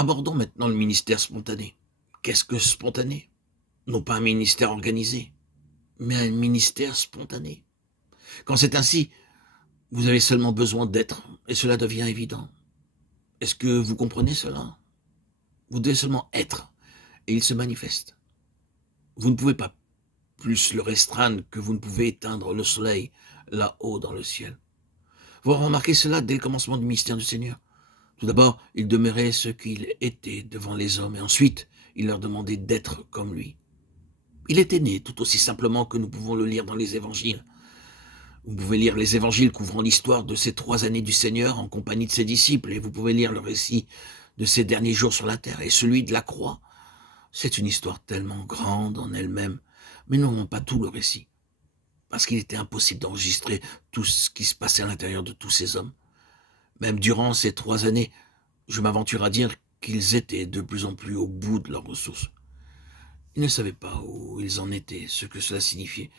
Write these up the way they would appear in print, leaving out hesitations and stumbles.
Abordons maintenant le ministère spontané. Qu'est-ce que spontané? Non pas un ministère organisé, mais un ministère spontané. Quand c'est ainsi, vous avez seulement besoin d'être, et cela devient évident. Est-ce que vous comprenez cela? Vous devez seulement être, et il se manifeste. Vous ne pouvez pas plus le restreindre que vous ne pouvez éteindre le soleil là-haut dans le ciel. Vous remarquez cela dès le commencement du mystère du Seigneur. Tout d'abord, il demeurait ce qu'il était devant les hommes, et ensuite, il leur demandait d'être comme lui. Il était né tout aussi simplement que nous pouvons le lire dans les évangiles. Vous pouvez lire les évangiles couvrant l'histoire de ces 3 années du Seigneur en compagnie de ses disciples, et vous pouvez lire le récit de ses derniers jours sur la terre, et celui de la croix. C'est une histoire tellement grande en elle-même, mais nous n'avons pas tout le récit, parce qu'il était impossible d'enregistrer tout ce qui se passait à l'intérieur de tous ces hommes. Même durant ces 3 années, je m'aventure à dire qu'ils étaient de plus en plus au bout de leurs ressources. Ils ne savaient pas où ils en étaient, ce que cela signifiait,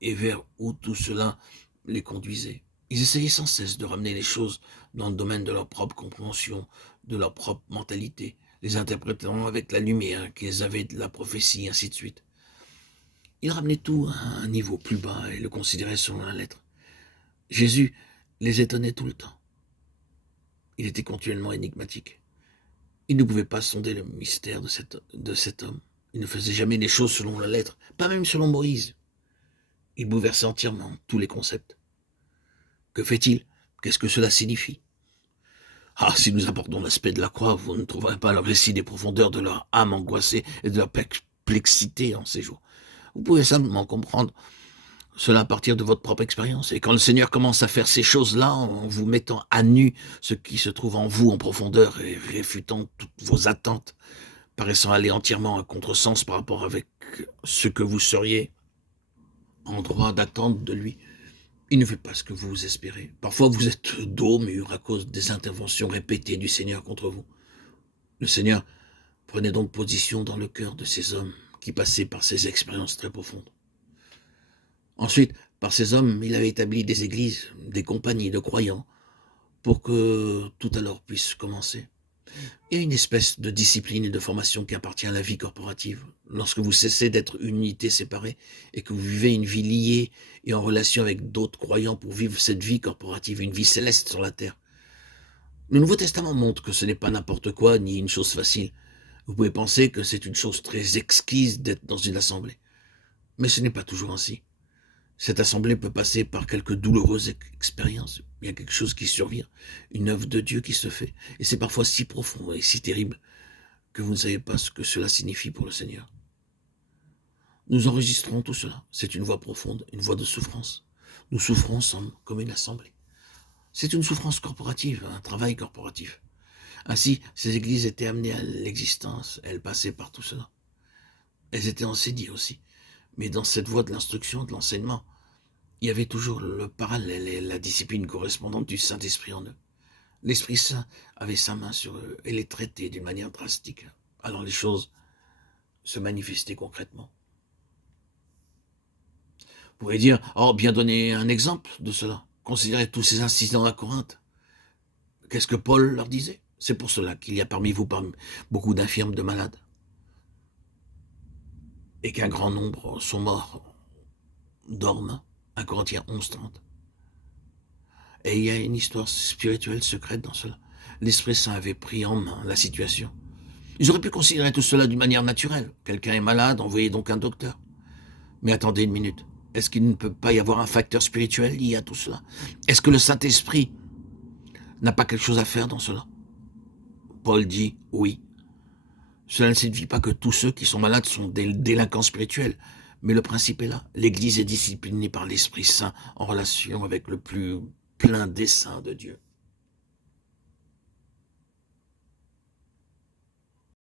et vers où tout cela les conduisait. Ils essayaient sans cesse de ramener les choses dans le domaine de leur propre compréhension, de leur propre mentalité, les interprétant avec la lumière qu'ils avaient de la prophétie, ainsi de suite. Ils ramenaient tout à un niveau plus bas et le considéraient selon la lettre. Jésus les étonnait tout le temps. Il était continuellement énigmatique. Il ne pouvait pas sonder le mystère de cet homme. Il ne faisait jamais les choses selon la lettre, pas même selon Moïse. Il bouleversait entièrement tous les concepts. Que fait-il? Qu'est-ce que cela signifie? Ah, si nous abordons l'aspect de la croix, vous ne trouverez pas le récit des profondeurs de leur âme angoissée et de leur perplexité en ces jours. Vous pouvez simplement comprendre cela à partir de votre propre expérience. Et quand le Seigneur commence à faire ces choses-là, en vous mettant à nu ce qui se trouve en vous en profondeur et réfutant toutes vos attentes, paraissant aller entièrement à contresens par rapport avec ce que vous seriez en droit d'attendre de lui, il ne fait pas ce que vous espérez. Parfois, vous êtes dos au mur à cause des interventions répétées du Seigneur contre vous. Le Seigneur prenait donc position dans le cœur de ces hommes qui passaient par ces expériences très profondes. Ensuite, par ces hommes, il avait établi des églises, des compagnies de croyants, pour que tout alors puisse commencer. Il y a une espèce de discipline et de formation qui appartient à la vie corporative. Lorsque vous cessez d'être une unité séparée et que vous vivez une vie liée et en relation avec d'autres croyants pour vivre cette vie corporative, une vie céleste sur la terre. Le Nouveau Testament montre que ce n'est pas n'importe quoi ni une chose facile. Vous pouvez penser que c'est une chose très exquise d'être dans une assemblée. Mais ce n'est pas toujours ainsi. Cette assemblée peut passer par quelques douloureuses expériences. Il y a quelque chose qui survient, une œuvre de Dieu qui se fait. Et c'est parfois si profond et si terrible que vous ne savez pas ce que cela signifie pour le Seigneur. Nous enregistrons tout cela. C'est une voix profonde, une voix de souffrance. Nous souffrons ensemble comme une assemblée. C'est une souffrance corporative, un travail corporatif. Ainsi, ces églises étaient amenées à l'existence. Elles passaient par tout cela. Elles étaient enseignées aussi. Mais dans cette voie de l'instruction, de l'enseignement, il y avait toujours le parallèle et la discipline correspondante du Saint-Esprit en eux. L'Esprit Saint avait sa main sur eux et les traitait d'une manière drastique. Alors les choses se manifestaient concrètement. Vous pourriez dire, oh, bien donner un exemple de cela. Considérez tous ces incidents à Corinthe. Qu'est-ce que Paul leur disait? C'est pour cela qu'il y a parmi vous beaucoup d'infirmes, de malades. Et qu'un grand nombre sont morts, dorment. 1 Corinthiens 11:30. Et il y a une histoire spirituelle secrète dans cela. L'Esprit Saint avait pris en main la situation. Ils auraient pu considérer tout cela d'une manière naturelle. Quelqu'un est malade, envoyez donc un docteur. Mais attendez une minute. Est-ce qu'il ne peut pas y avoir un facteur spirituel lié à tout cela? Est-ce que le Saint-Esprit n'a pas quelque chose à faire dans cela? Paul dit oui. Cela ne signifie pas que tous ceux qui sont malades sont des délinquants spirituels. Mais le principe est là. L'Église est disciplinée par l'Esprit Saint en relation avec le plus plein dessein de Dieu.